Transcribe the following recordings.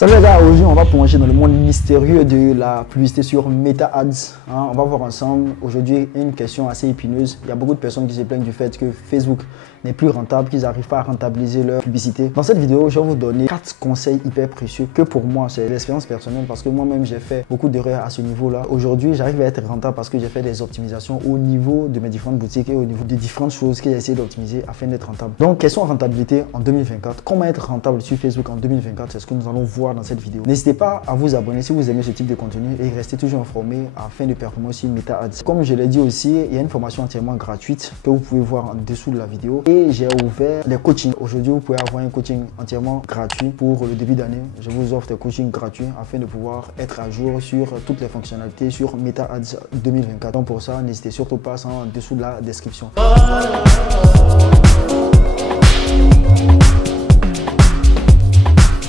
Salut les gars, aujourd'hui on va plonger dans le monde mystérieux de la publicité sur Meta Ads. On va voir ensemble aujourd'hui une question assez épineuse. Il y a beaucoup de personnes qui se plaignent du fait que Facebook n'est plus rentable, qu'ils n'arrivent pas à rentabiliser leur publicité. Dans cette vidéo, je vais vous donner 4 conseils hyper précieux que pour moi, c'est l'expérience personnelle parce que moi-même j'ai fait beaucoup d'erreurs à ce niveau-là. Aujourd'hui, j'arrive à être rentable parce que j'ai fait des optimisations au niveau de mes différentes boutiques et au niveau des différentes choses que j'ai essayé d'optimiser afin d'être rentable. Donc, question rentabilité en 2024. Comment être rentable sur Facebook en 2024? C'est ce que nous allons voir dans cette vidéo. N'hésitez pas à vous abonner si vous aimez ce type de contenu et restez toujours informé afin de performer sur Meta Ads. Comme je l'ai dit aussi, il y a une formation entièrement gratuite que vous pouvez voir en dessous de la vidéo et j'ai ouvert les coachings. Aujourd'hui, vous pouvez avoir un coaching entièrement gratuit pour le début d'année. Je vous offre des coachings gratuits afin de pouvoir être à jour sur toutes les fonctionnalités sur Meta Ads 2024. Donc pour ça, n'hésitez surtout pas, c'est en dessous de la description.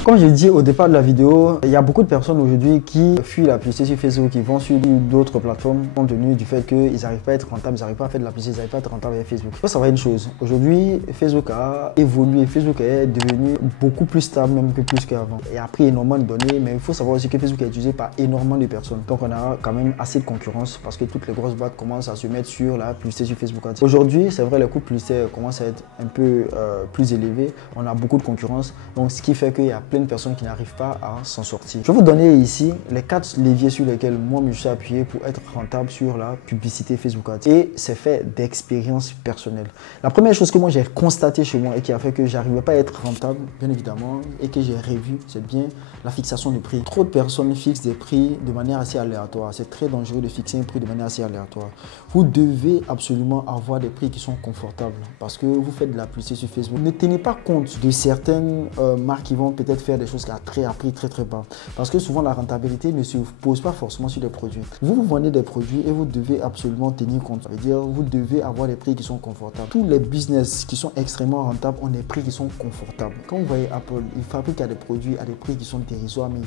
Comme je dis au départ de la vidéo, il y a beaucoup de personnes aujourd'hui qui fuient la publicité sur Facebook, qui vont sur d'autres plateformes compte tenu du fait qu'ils n'arrivent pas à être rentables, ils n'arrivent pas à faire de la publicité, ils n'arrivent pas à être rentables avec Facebook. Il faut savoir une chose, aujourd'hui Facebook a évolué, Facebook est devenu beaucoup plus stable même que plus qu'avant. Il a pris énormément de données, mais il faut savoir aussi que Facebook est utilisé par énormément de personnes. Donc on a quand même assez de concurrence parce que toutes les grosses boîtes commencent à se mettre sur la publicité sur Facebook. Aujourd'hui, c'est vrai, les coûts de publicité commencent à être un peu plus élevés, on a beaucoup de concurrence, donc ce qui fait qu'il y a plein de personnes qui n'arrivent pas à s'en sortir. Je vais vous donner ici les 4 leviers sur lesquels moi je suis appuyé pour être rentable sur la publicité Facebook Ads. Et c'est fait d'expérience personnelle. La première chose que moi j'ai constaté chez moi et qui a fait que j'arrivais pas à être rentable, bien évidemment, et que j'ai revu, c'est bien la fixation du prix. Trop de personnes fixent des prix de manière assez aléatoire. C'est très dangereux de fixer un prix de manière assez aléatoire. Vous devez absolument avoir des prix qui sont confortables parce que vous faites de la publicité sur Facebook. Ne tenez pas compte de certaines marques qui vont peut-être faire des choses à prix très bas. Parce que souvent la rentabilité ne se pose pas forcément sur les produits. Vous vendez des produits et vous devez absolument tenir compte. Ça veut dire vous devez avoir des prix qui sont confortables. Tous les business qui sont extrêmement rentables ont des prix qui sont confortables. Quand vous voyez Apple, ils fabriquent des produits à des prix qui sont dérisoires, mais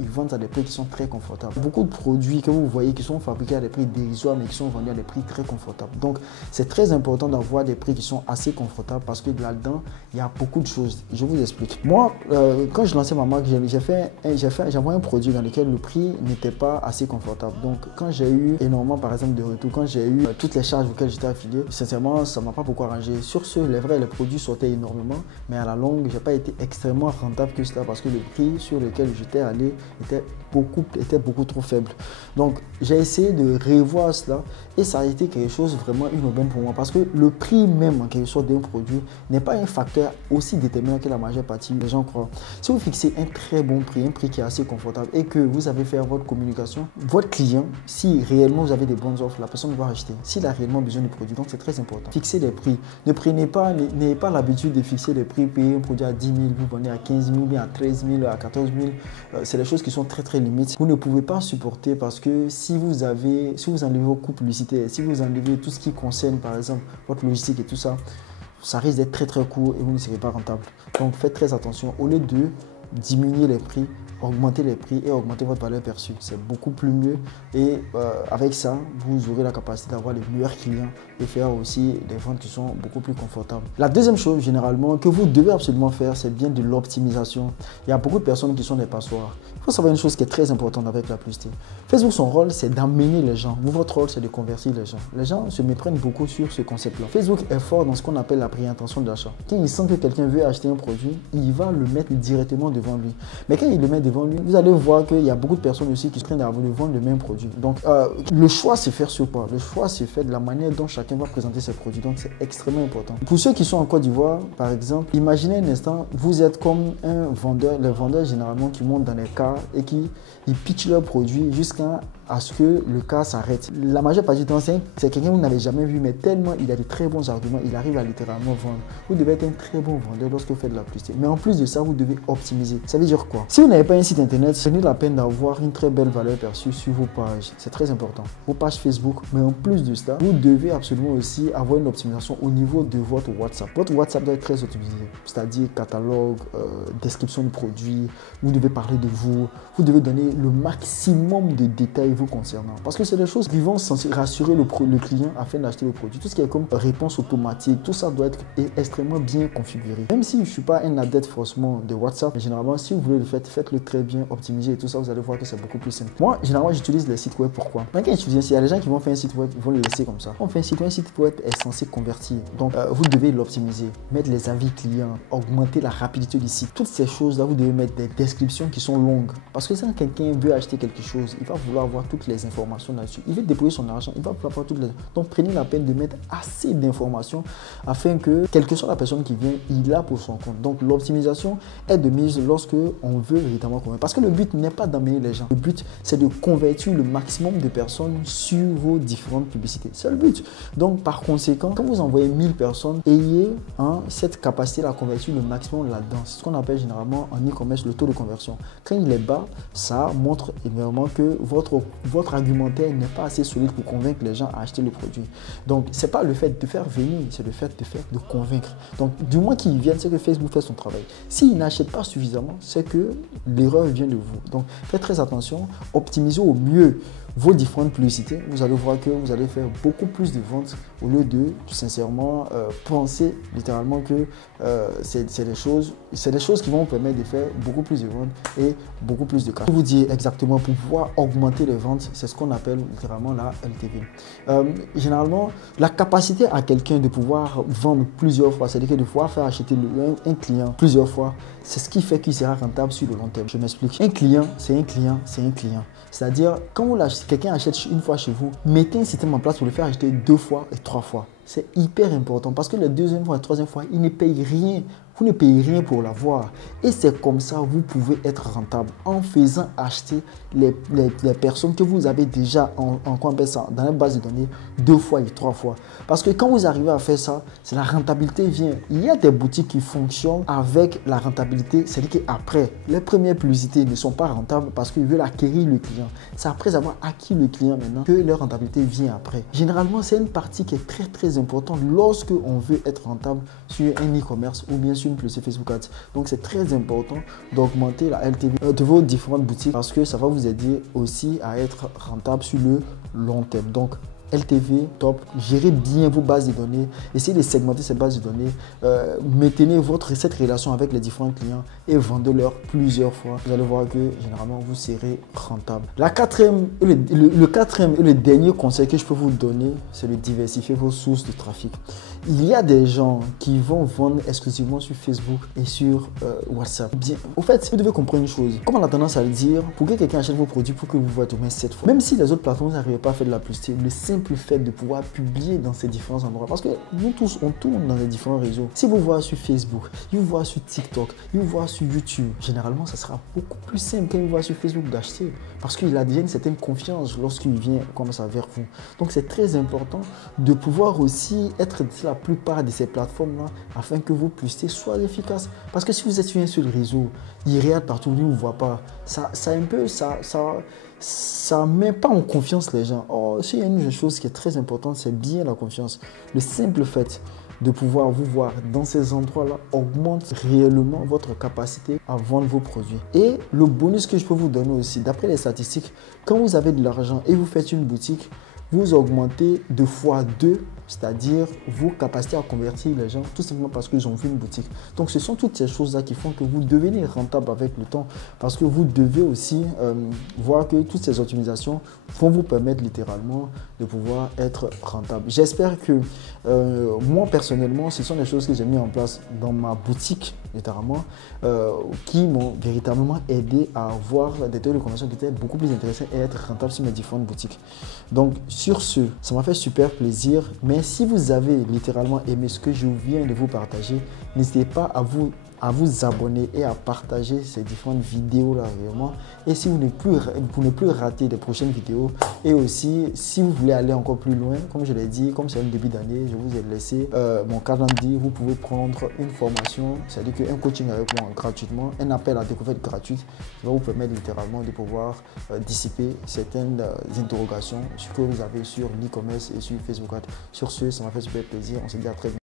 ils vendent à des prix qui sont très confortables. Beaucoup de produits que vous voyez qui sont fabriqués à des prix dérisoires, mais qui sont vendus à des prix très confortables. Donc c'est très important d'avoir des prix qui sont assez confortables parce que là-dedans, il y a beaucoup de choses. Je vous explique. Moi, quand je lançais ma marque, j'avais un produit dans lequel le prix n'était pas assez confortable. Donc quand j'ai eu énormément par exemple de retours, quand j'ai eu toutes les charges auxquelles j'étais affilié, sincèrement ça m'a pas beaucoup arrangé. Sur ce, les vrais, les produits sortaient énormément, mais à la longue j'ai pas été extrêmement rentable que cela parce que le prix sur lequel j'étais allé était beaucoup trop faible. Donc j'ai essayé de revoir cela et ça a été quelque chose vraiment une aubaine pour moi parce que le prix même en quelque sorte d'un produit n'est pas un facteur aussi déterminant que la majeure partie des gens croient. Si vous fixez un très bon prix, un prix qui est assez confortable et que vous avez fait votre communication, votre client, si réellement vous avez des bonnes offres, la personne va acheter. S'il a réellement besoin du produit, donc c'est très important. Fixez des prix. N'ayez pas l'habitude de fixer des prix, payer un produit à 10 000, vous vendez à 15 000, bien à 13 000, à 14 000. C'est des choses qui sont très limites. Vous ne pouvez pas supporter parce que si vous enlevez vos coûts publicitaires, si vous enlevez tout ce qui concerne par exemple votre logistique et tout ça, ça risque d'être très court et vous ne serez pas rentable. Donc faites très attention. Au lieu de diminuer les prix, augmenter les prix et augmenter votre valeur perçue. C'est beaucoup plus mieux et avec ça, vous aurez la capacité d'avoir les meilleurs clients et faire aussi des ventes qui sont beaucoup plus confortables. La deuxième chose, généralement, que vous devez absolument faire, c'est bien de l'optimisation. Il y a beaucoup de personnes qui sont des passoires. Il faut savoir une chose qui est très importante avec la publicité. Facebook, son rôle, c'est d'amener les gens. Votre rôle, c'est de convertir les gens. Les gens se méprennent beaucoup sur ce concept-là. Facebook est fort dans ce qu'on appelle la préintention d'achat. Quand il sent que quelqu'un veut acheter un produit, il va le mettre directement devant lui. Mais quand il le met devant lui, vous allez voir qu'il y a beaucoup de personnes aussi qui sont en train de vendre le même produit. Donc, le choix, c'est faire sur quoi? Le choix, c'est fait de la manière dont chacun va présenter ses produits. Donc, c'est extrêmement important. Pour ceux qui sont en Côte d'Ivoire, par exemple, imaginez un instant, vous êtes comme un vendeur. Les vendeurs, généralement, qui montent dans les cars et qui pitchent leurs produits jusqu'à ce que le car s'arrête. La majeure partie du temps, c'est quelqu'un que vous n'avez jamais vu, mais tellement il a de très bons arguments, il arrive à littéralement vendre. Vous devez être un très bon vendeur lorsque vous faites de la publicité. Mais en plus de ça, vous devez optimiser. Ça veut dire quoi? Si vous n'avez pas un site internet, prenez la peine d'avoir une très belle valeur perçue sur vos pages. C'est très important. Vos pages Facebook, mais en plus de ça, vous devez absolument aussi avoir une optimisation au niveau de votre WhatsApp. Votre WhatsApp doit être très optimisé, c'est-à-dire catalogue, description de produits. Vous devez parler de vous. Vous devez donner le maximum de détails vous concernant. Parce que c'est des choses qui vont rassurer le client afin d'acheter le produit. Tout ce qui est comme réponse automatique, tout ça doit être extrêmement bien configuré. Même si je ne suis pas un adepte forcément de WhatsApp, mais généralement, si vous voulez le faire, faites-le très bien optimisé et tout ça, vous allez voir que c'est beaucoup plus simple. Moi, généralement, j'utilise les sites web. Pourquoi? Quand j'utilise, il y a des gens qui vont faire un site web, ils vont le laisser comme ça. On fait un site web est censé convertir. Donc, vous devez l'optimiser, mettre les avis clients, augmenter la rapidité du site. Toutes ces choses-là, vous devez mettre des descriptions qui sont longues. Parce que si quelqu'un veut acheter quelque chose, il va vouloir avoir toutes les informations là-dessus. Il veut déployer son argent, il va vouloir avoir toutes les... Donc, prenez la peine de mettre assez d'informations afin que, quelle que soit la personne qui vient, il a pour son compte. Donc, l'optimisation est de mise lorsque on veut véritablement convaincre. Parce que le but n'est pas d'amener les gens. Le but, c'est de convertir le maximum de personnes sur vos différentes publicités. C'est le but. Donc, par conséquent, quand vous envoyez 1000 personnes, ayez cette capacité à convertir le maximum là-dedans. C'est ce qu'on appelle généralement en e-commerce le taux de conversion. Quand il est bas, ça montre évidemment que votre argumentaire n'est pas assez solide pour convaincre les gens à acheter le produit. Donc, c'est pas le fait de faire venir, c'est le fait de convaincre. Donc, du moins qu'ils viennent, c'est que Facebook fait son travail. S'ils n'achètent pas suffisamment, c'est que l'erreur vient de vous. Donc, faites très attention, optimisez au mieux vos différentes publicités. Vous allez voir que vous allez faire beaucoup plus de ventes au lieu de sincèrement penser littéralement que c'est des choses qui vont vous permettre de faire beaucoup plus de ventes et beaucoup plus de cas. Je vous dis exactement, pour pouvoir augmenter les ventes, c'est ce qu'on appelle littéralement la LTV. Généralement, la capacité à quelqu'un de pouvoir vendre plusieurs fois, c'est-à-dire de pouvoir faire acheter un client plusieurs fois, c'est ce qui fait qu'il sera rentable sur le long terme. Je m'explique. Un client, c'est un client, c'est un client. C'est-à-dire, quand quelqu'un achète une fois chez vous, mettez un système en place pour le faire acheter 2 fois et 3 fois. C'est hyper important parce que la deuxième fois et la troisième fois, il ne paye rien. Vous ne payez rien pour l'avoir. Et c'est comme ça vous pouvez être rentable en faisant acheter les personnes que vous avez déjà dans la base de données 2 fois et 3 fois. Parce que quand vous arrivez à faire ça, c'est la rentabilité vient. Il y a des boutiques qui fonctionnent avec la rentabilité. C'est-à-dire qu'après, les premières publicités ne sont pas rentables parce qu'ils veulent acquérir le client. C'est après avoir acquis le client maintenant que leur rentabilité vient après. Généralement, c'est une partie qui est très très importante lorsque on veut être rentable sur un e-commerce ou bien sur une publicité Facebook Ads. Donc c'est très important d'augmenter la LTV de vos différentes boutiques parce que ça va vous aider aussi à être rentable sur le long terme. Donc LTV, top, gérez bien vos bases de données, essayez de segmenter ces bases de données, maintenez cette relation avec les différents clients et vendez-leur plusieurs fois. Vous allez voir que généralement vous serez rentable. Le quatrième et le dernier conseil que je peux vous donner, c'est de diversifier vos sources de trafic. Il y a des gens qui vont vendre exclusivement sur Facebook et sur WhatsApp. Bien, au fait, vous devez comprendre une chose. Comme on a tendance à le dire, pour que quelqu'un achète vos produits, pour que vous voyez au moins 7 fois. Même si les autres plateformes n'arrivent pas à faire de la publicité, le simple fait de pouvoir publier dans ces différents endroits. Parce que nous tous, on tourne dans les différents réseaux. Si vous voyez sur Facebook, vous voyez sur TikTok, vous voyez sur YouTube, généralement, ça sera beaucoup plus simple quand vous voyez sur Facebook d'acheter. Parce qu'il a déjà une certaine confiance lorsqu'il vient comme ça vers vous. Donc, c'est très important de pouvoir aussi être sur la plupart de ces plateformes-là afin que vos publicités soient efficaces. Parce que si vous êtes sur un seul réseau, il regarde partout, lui, ne vous voit pas. Ça met pas en confiance les gens. Or, s'il y a une chose qui est très importante, c'est bien la confiance. Le simple fait de pouvoir vous voir dans ces endroits-là augmente réellement votre capacité à vendre vos produits. Et le bonus que je peux vous donner aussi, d'après les statistiques, quand vous avez de l'argent et vous faites une boutique, vous augmentez 2 fois 2, c'est-à-dire vos capacités à convertir les gens, tout simplement parce qu'ils ont vu une boutique. Donc, ce sont toutes ces choses-là qui font que vous devenez rentable avec le temps, parce que vous devez aussi voir que toutes ces optimisations vont vous permettre littéralement de pouvoir être rentable. J'espère que moi, personnellement, ce sont des choses que j'ai mis en place dans ma boutique, littéralement, qui m'ont véritablement aidé à avoir des taux de conversion qui étaient beaucoup plus intéressants et être rentable sur mes différentes boutiques. Donc, sur ce, ça m'a fait super plaisir. Mais si vous avez littéralement aimé ce que je viens de vous partager, n'hésitez pas à vous abonner et à partager ces différentes vidéos là réellement. Et si pour ne plus rater des prochaines vidéos, et aussi si vous voulez aller encore plus loin, comme je l'ai dit, comme c'est un début d'année, je vous ai laissé mon calendrier. Vous pouvez prendre une formation, c'est-à-dire qu'un coaching avec moi gratuitement, un appel à découverte gratuite qui va vous permettre littéralement de pouvoir dissiper certaines interrogations que vous avez sur l'e-commerce et sur Facebook Ads. Sur ce, ça m'a fait super plaisir. On se dit à très bientôt.